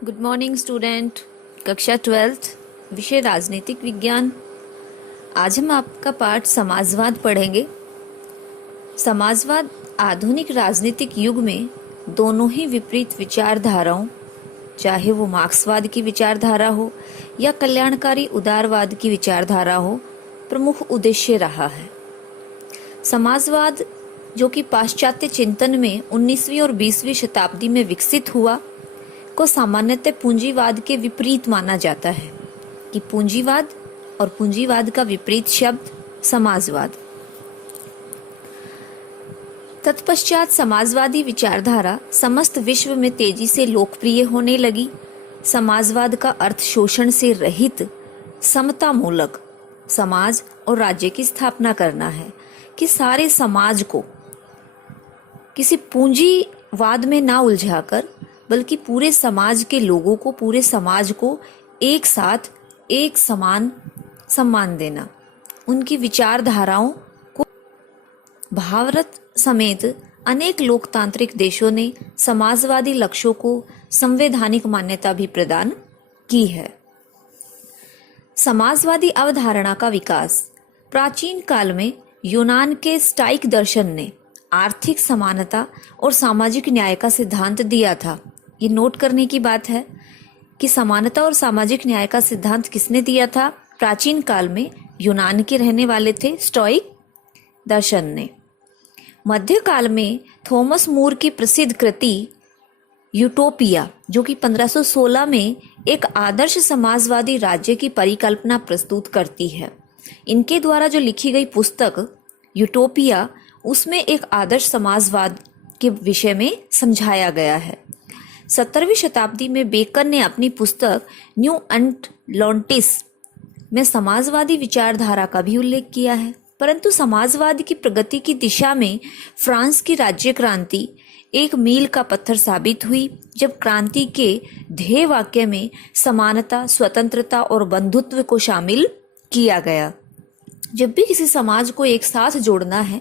Good morning student. कक्षा 12th, विषय राजनीतिक विज्ञान। आज हम आपका पाठ समाजवाद पढ़ेंगे। समाजवाद आधुनिक राजनीतिक युग में दोनों ही विपरीत विचारधाराओं, चाहे वो मार्क्सवाद की विचारधारा हो या कल्याणकारी उदारवाद की विचारधारा हो, प्रमुख उद्देश्य रहा है। समाजवाद जो कि पाश्चात्य चिंतन में 19वीं और 20वीं शताब्दी में विकसित हुआ, को सामान्यतः पूंजीवाद के विपरीत माना जाता है कि पूंजीवाद और पूंजीवाद का विपरीत शब्द समाजवाद। तत्पश्चात समाजवादी विचारधारा समस्त विश्व में तेजी से लोकप्रिय होने लगी। समाजवाद का अर्थ शोषण से रहित, समतामूलक समाज और राज्य की स्थापना करना है कि सारे समाज को किसी पूंजीवाद में ना उलझाकर, बल्कि पूरे समाज के लोगों को, पूरे समाज को एक साथ एक समान सम्मान देना। उनकी विचारधाराओं को भारत समेत अनेक लोकतांत्रिक देशों ने समाजवादी लक्ष्यों को संवैधानिक मान्यता भी प्रदान की है। समाजवादी अवधारणा का विकास प्राचीन काल में यूनान के स्टाइक दर्शन ने आर्थिक समानता और सामाजिक न्याय का सिद्धांत दिया था। ये नोट करने की बात है कि समानता और सामाजिक न्याय का सिद्धांत किसने दिया था? प्राचीन काल में यूनान के रहने वाले थे स्टोइक दर्शन ने। मध्यकाल में थॉमस मूर की प्रसिद्ध कृति यूटोपिया, जो कि 1516 में एक आदर्श समाजवादी राज्य की परिकल्पना प्रस्तुत करती है। इनके द्वारा जो लिखी गई पुस्तक यूटोपिया, उसमें एक आदर्श समाजवाद के विषय में समझाया गया है। 17वीं शताब्दी में बेकन ने अपनी पुस्तक न्यू अटलांटिस में समाजवादी विचारधारा का भी उल्लेख किया है। परंतु समाजवाद की प्रगति की दिशा में फ्रांस की राज्य क्रांति एक मील का पत्थर साबित हुई, जब क्रांति के ध्येय वाक्य में समानता, स्वतंत्रता और बंधुत्व को शामिल किया गया। जब भी किसी समाज को एक साथ जोड़ना है,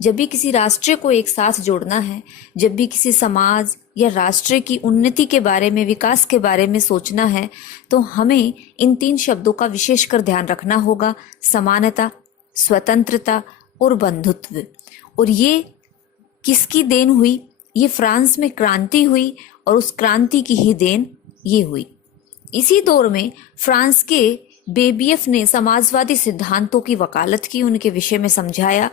जब भी किसी राष्ट्र को एक साथ जोड़ना है, जब भी किसी समाज या राष्ट्र की उन्नति के बारे में, विकास के बारे में सोचना है, तो हमें इन 3 शब्दों का विशेषकर ध्यान रखना होगा: समानता, स्वतंत्रता और बंधुत्व। और ये किसकी देन हुई? ये फ्रांस में क्रांति हुई और उस क्रांति की ही देन ये हुई। इसी दौर में फ्रांस के बेबियफ ने समाजवादी सिद्धांतों की वकालत की, उनके विषय में समझाया।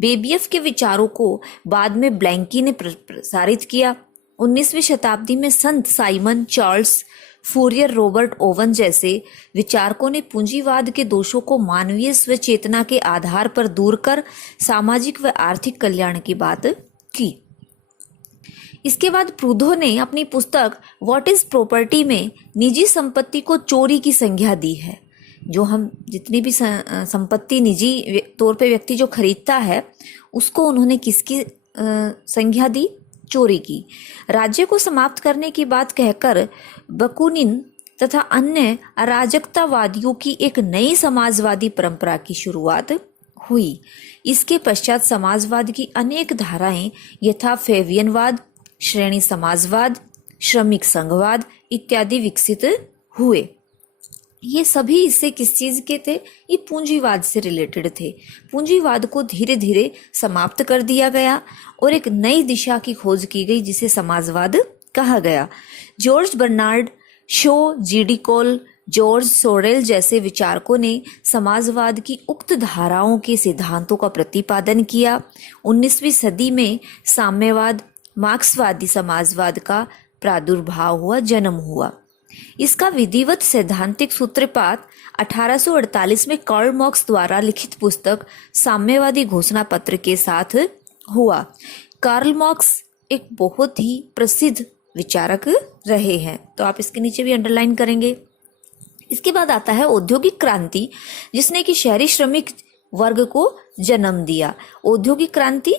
बेबियफ के विचारों को बाद में ब्लैंकी ने प्रसारित किया। 19वीं शताब्दी में संत Simon Charles Fourier, Robert oven जैसे विचारकों ने पूंजीवाद के दोषों को मानवीय स्वचेतना के आधार पर दूर कर सामाजिक व आर्थिक कल्याण की बात की। इसके बाद प्रूदो ने अपनी पुस्तक व्हाट इज प्रॉपर्टी में निजी संपत्ति को चोरी की संज्ञा दी है। जो हम जितनी भी संपत्ति निजी तौर पे व्यक्ति जो खरीदता है, उसको उन्होंने किसकी संज्ञा दी? चोरी की। राज्य को समाप्त करने की बात कहकर बकुनिन तथा अन्य अराजकतावादियों की एक नई समाजवादी परंपरा की शुरुआत हुई। इसके पश्चात समाजवाद की अनेक धाराएं यथा फेवियनवाद, श्रेणी समाजवाद, श्रमिक संघवाद इत्यादि विकसित हुए। ये सभी इससे किस चीज के थे? ये पूंजीवाद से रिलेटेड थे। पूंजीवाद को धीरे धीरे समाप्त कर दिया गया और एक नई दिशा की खोज की गई, जिसे समाजवाद कहा गया। जॉर्ज बर्नार्ड शो, जीडी कोल, जॉर्ज सोरेल जैसे विचारकों ने समाजवाद की उक्त धाराओं के सिद्धांतों का प्रतिपादन किया। 19वीं सदी में साम्यवाद, मार्क्सवादी समाजवाद का प्रादुर्भाव हुआ, जन्म हुआ। इसका विधिवत सैद्धांतिक सूत्रपात 1848 में कार्ल मार्क्स द्वारा लिखित पुस्तक साम्यवादी घोषणा पत्र के साथ हुआ। कार्ल मार्क्स एक बहुत ही प्रसिद्ध विचारक रहे हैं, तो आप इसके नीचे भी अंडरलाइन करेंगे। इसके बाद आता है औद्योगिक क्रांति, जिसने कि शहरी श्रमिक वर्ग को जन्म दिया। औद्योगिक क्रांति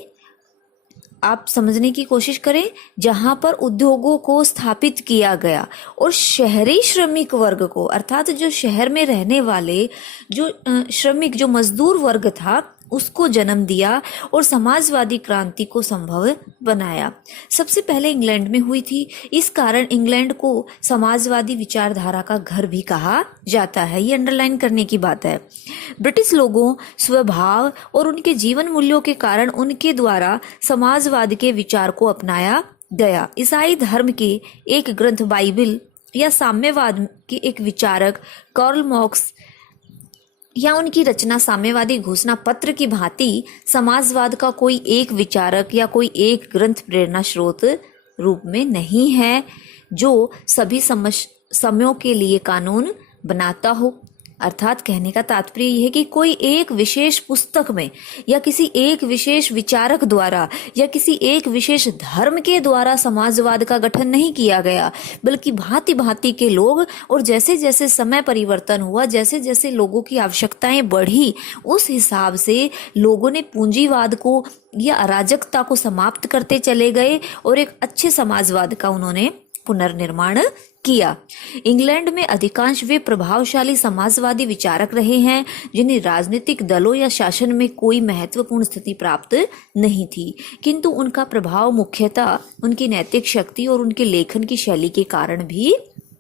आप समझने की कोशिश करें, जहां पर उद्योगों को स्थापित किया गया और शहरी श्रमिक वर्ग को, अर्थात जो शहर में रहने वाले जो श्रमिक, जो मजदूर वर्ग था, उसको जन्म दिया और समाजवादी क्रांति को संभव बनाया। सबसे पहले इंग्लैंड में हुई थी, इस कारण इंग्लैंड को समाजवादी विचारधारा का घर भी कहा जाता है। ये अंडरलाइन करने की बात है। ब्रिटिश लोगों स्वभाव और उनके जीवन मूल्यों के कारण उनके द्वारा समाजवाद के विचार को अपनाया गया। ईसाई धर्म के एक ग्रंथ बाइबल या साम्यवाद के एक विचारक कार्ल मार्क्स या उनकी रचना साम्यवादी घोषणा पत्र की भांति समाजवाद का कोई एक विचारक या कोई एक ग्रंथ प्रेरणा स्रोत रूप में नहीं है जो सभी समयों के लिए कानून बनाता हो। अर्थात कहने का तात्पर्य यह है कि कोई एक विशेष पुस्तक में या किसी एक विशेष विचारक द्वारा या किसी एक विशेष धर्म के द्वारा समाजवाद का गठन नहीं किया गया, बल्कि भांति भांति के लोग और जैसे जैसे समय परिवर्तन हुआ, जैसे जैसे लोगों की आवश्यकताएं बढ़ी, उस हिसाब से लोगों ने पूंजीवाद को या अराजकता को समाप्त करते चले गए और एक अच्छे समाजवाद का उन्होंने पुनर्निर्माण किया। इंग्लैंड में अधिकांश वे प्रभावशाली समाजवादी विचारक रहे हैं जिन्हें राजनीतिक दलों या शासन में कोई महत्वपूर्ण स्थिति प्राप्त नहीं थी, किंतु उनका प्रभाव मुख्यतः उनकी नैतिक शक्ति और उनके लेखन की शैली के कारण भी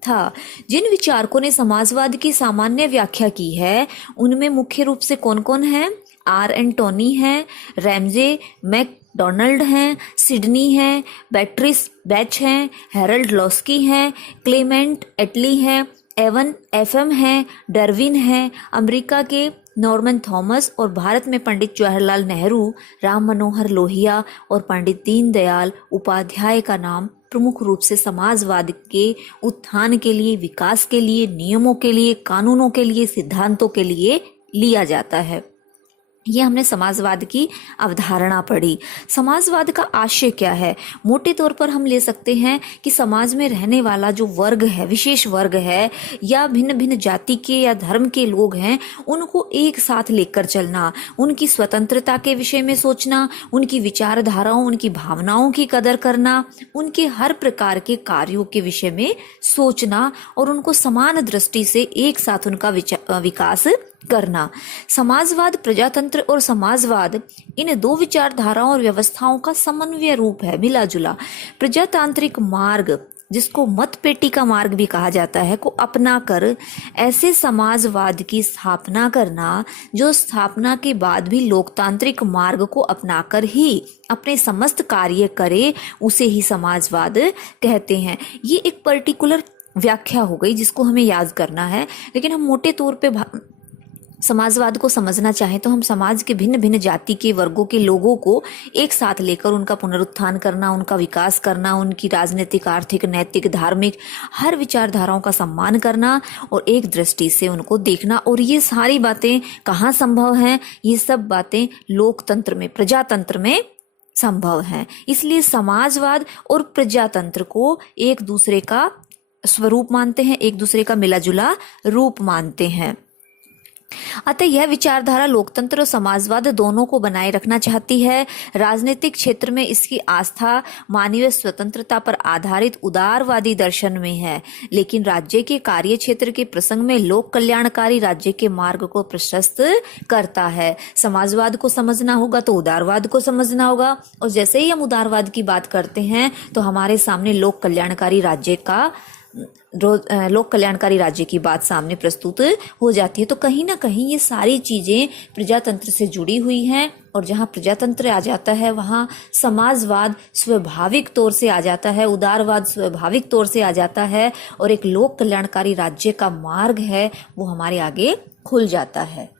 था। जिन विचारकों ने समाजवाद की सामान्य व्याख्या की है उनमें मुख्य रूप से कौन कौन है? आर एन टोनी है, रैमजे मैकडोनाल्ड हैं, सिडनी हैं, बैट्रिस बैच हैं, हैरल्ड लॉस्की हैं, क्लेमेंट एटली हैं, एवन एफएम हैं, डार्विन हैं, अमेरिका के नॉर्मन थॉमस और भारत में पंडित जवाहरलाल नेहरू, राम मनोहर लोहिया और पंडित दीनदयाल उपाध्याय का नाम प्रमुख रूप से समाजवाद के उत्थान के लिए, विकास के लिए, नियमों के लिए, कानूनों के लिए, सिद्धांतों के लिए लिया जाता है। ये हमने समाजवाद की अवधारणा पढ़ी। समाजवाद का आशय क्या है? मोटे तौर पर हम ले सकते हैं कि समाज में रहने वाला जो वर्ग है, विशेष वर्ग है या भिन्न भिन्न जाति के या धर्म के लोग हैं, उनको एक साथ लेकर चलना, उनकी स्वतंत्रता के विषय में सोचना, उनकी विचारधाराओं, उनकी भावनाओं की कदर करना, उनके हर प्रकार के कार्यों के विषय में सोचना और उनको समान दृष्टि से एक साथ उनका विकास करना। समाजवाद, प्रजातंत्र और समाजवाद इन दो विचारधाराओं और व्यवस्थाओं का समन्वय रूप है, मिला जुला। प्रजातांत्रिक मार्ग, जिसको मत पेटी का मार्ग भी कहा जाता है, को अपनाकर ऐसे समाजवाद की स्थापना करना जो स्थापना के बाद भी लोकतांत्रिक मार्ग को अपनाकर ही अपने समस्त कार्य करे, उसे ही समाजवाद कहते हैं। ये एक पर्टिकुलर व्याख्या हो गई जिसको हमें याद करना है, लेकिन हम मोटे तौर पे समाजवाद को समझना चाहें तो हम समाज के भिन्न भिन्न जाति के वर्गों के लोगों को एक साथ लेकर उनका पुनरुत्थान करना, उनका विकास करना, उनकी राजनीतिक, आर्थिक, नैतिक, धार्मिक हर विचारधाराओं का सम्मान करना और एक दृष्टि से उनको देखना। और ये सारी बातें कहाँ संभव हैं? ये सब बातें लोकतंत्र में, प्रजातंत्र में संभव हैं। इसलिए समाजवाद और प्रजातंत्र को एक दूसरे का स्वरूप मानते हैं, एक दूसरे का मिला जुला रूप मानते हैं। अतः यह विचारधारा लोकतंत्र और समाजवाद दोनों को बनाए रखना चाहती है। राजनीतिक क्षेत्र में इसकी आस्था मानवीय स्वतंत्रता पर आधारित उदारवादी दर्शन में है, लेकिन राज्य के कार्य क्षेत्र के प्रसंग में लोक कल्याणकारी राज्य के मार्ग को प्रशस्त करता है। समाजवाद को समझना होगा तो उदारवाद को समझना होगा, और जैसे ही हम उदारवाद की बात करते हैं तो हमारे सामने लोक कल्याणकारी राज्य की बात सामने प्रस्तुत हो जाती है। तो कहीं ना कहीं ये सारी चीजें प्रजातंत्र से जुड़ी हुई हैं, और जहाँ प्रजातंत्र आ जाता है वहाँ समाजवाद स्वाभाविक तौर से आ जाता है, उदारवाद स्वाभाविक तौर से आ जाता है, और एक लोक कल्याणकारी राज्य का मार्ग है वो हमारे आगे खुल जाता है।